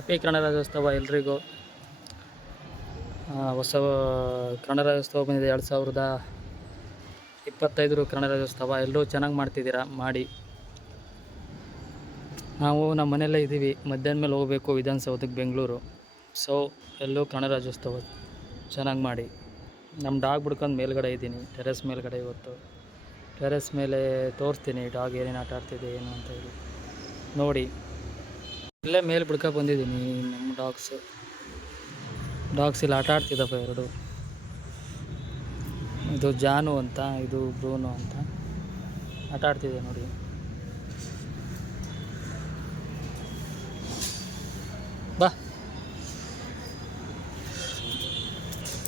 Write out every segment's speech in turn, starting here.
Happy Kannada Rajyotsava ಎಲ್ರಿಗೂ. ಹೊಸ ಕನ್ನಡ ರಾಜ್ಯೋತ್ಸವ ಬಂದಿದೆ 2025 ಕನ್ನಡ ರಾಜ್ಯೋತ್ಸವ. ಎಲ್ಲರೂ ಚೆನ್ನಾಗಿ ಮಾಡ್ತಿದ್ದೀರಾ, ಮಾಡಿ. ನಾವು ನಮ್ಮ ಮನೆಯಲ್ಲೇ ಇದ್ದೀವಿ, ಮಧ್ಯಾಹ್ನ ಮೇಲೆ ಹೋಗಬೇಕು ವಿಧಾನಸೌಧಕ್ಕೆ ಬೆಂಗಳೂರು. ಸೊ ಎಲ್ಲೂ ಕನ್ನಡ ರಾಜ್ಯೋತ್ಸವ ಚೆನ್ನಾಗಿ ಮಾಡಿ. ನಮ್ಮ ಡಾಗ್ ಬಿಡ್ಕೊಂಡು ಮೇಲ್ಗಡೆ ಇದ್ದೀನಿ, ಟೆರೆಸ್ ಮೇಲ್ಗಡೆ. ಇವತ್ತು ಟೆರೆಸ್ ಮೇಲೆ ತೋರಿಸ್ತೀನಿ ಡಾಗ್ ಏನೇನು ಆಟ ಆಡ್ತಿದೆ ಏನು ಅಂತ ಹೇಳಿ ನೋಡಿ. ಇಲ್ಲೇ ಮೇಲೆ ಬಿಡ್ಕೊಂಡು ಬಂದಿದ್ದೀನಿ. ನಮ್ಮ ಡಾಗ್ಸ್ ಇಲ್ಲಿ ಆಟ ಆಡ್ತಿದ್ದಾವೆ ಎರಡು. ಇದು ಜಾನು ಅಂತ, ಇದು ಬ್ರೂನು ಅಂತ ಆಟ ಆಡ್ತಿದೆ ನೋಡಿ. ಬಾ,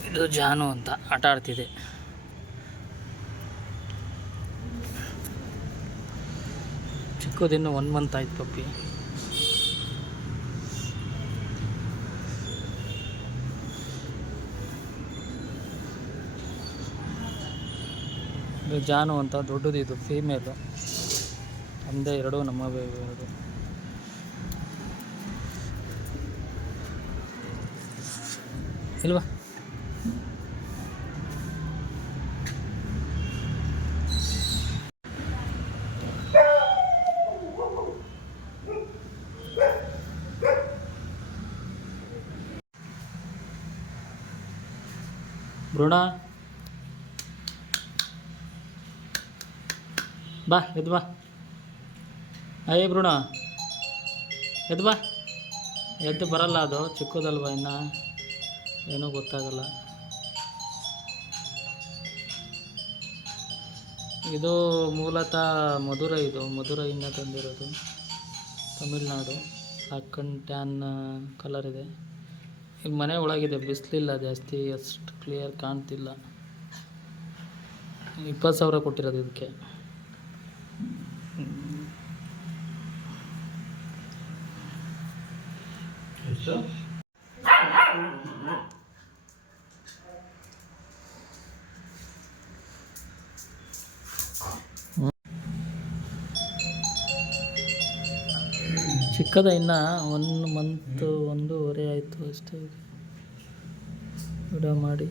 ಇದು ಜಾನು ಅಂತ ಆಟ ಆಡ್ತಿದೆ. ಚಿಕ್ಕದಿನ್ನು 1 ಮಂತ್ ಆಯ್ತು ಪಪ್ಪಿ. ಇದು ಜಾನು ಅಂತ ದೊಡ್ಡದು, ಇದು ಫೀಮೇಲು. ಒಂದೇ ಎರಡು, ನಮ್ಮವೇ ಎರಡು. ಇಲ್ವಾ? ಭ್ರೂಣ ಬಾ, ಎದ್ದು ಬಾ. ಅಯ್ಯ ಭ್ರೂಣ, ಎದ್ದು ಬಾ. ಎದ್ದು ಬರಲ್ಲ, ಅದು ಚಿಕ್ಕದಲ್ವ, ಇನ್ನು ಏನೂ ಗೊತ್ತಾಗಲ್ಲ. ಇದು ಮೂಲತಃ ಮಧುರೈಯಿಂದ ತಂದಿರೋದು, ತಮಿಳ್ನಾಡು. ಹಾಕೊಂಡು ಟ್ಯಾನ್ ಕಲರ್ ಇದೆ. ಈಗ ಮನೆ ಒಳಗಿದೆ, ಬಿಸಿಲಿಲ್ಲ ಜಾಸ್ತಿ, ಅಷ್ಟು ಕ್ಲಿಯರ್ ಕಾಣ್ತಿಲ್ಲ. 20,000 ಕೊಟ್ಟಿರೋದು ಇದಕ್ಕೆ. ಚಿಕ್ಕದ ಇನ್ನು 1 ಮಂತ್ 1.5 ಆಯಿತು ಅಷ್ಟೇ ವಿಡಿಯೋ ಮಾಡಿ.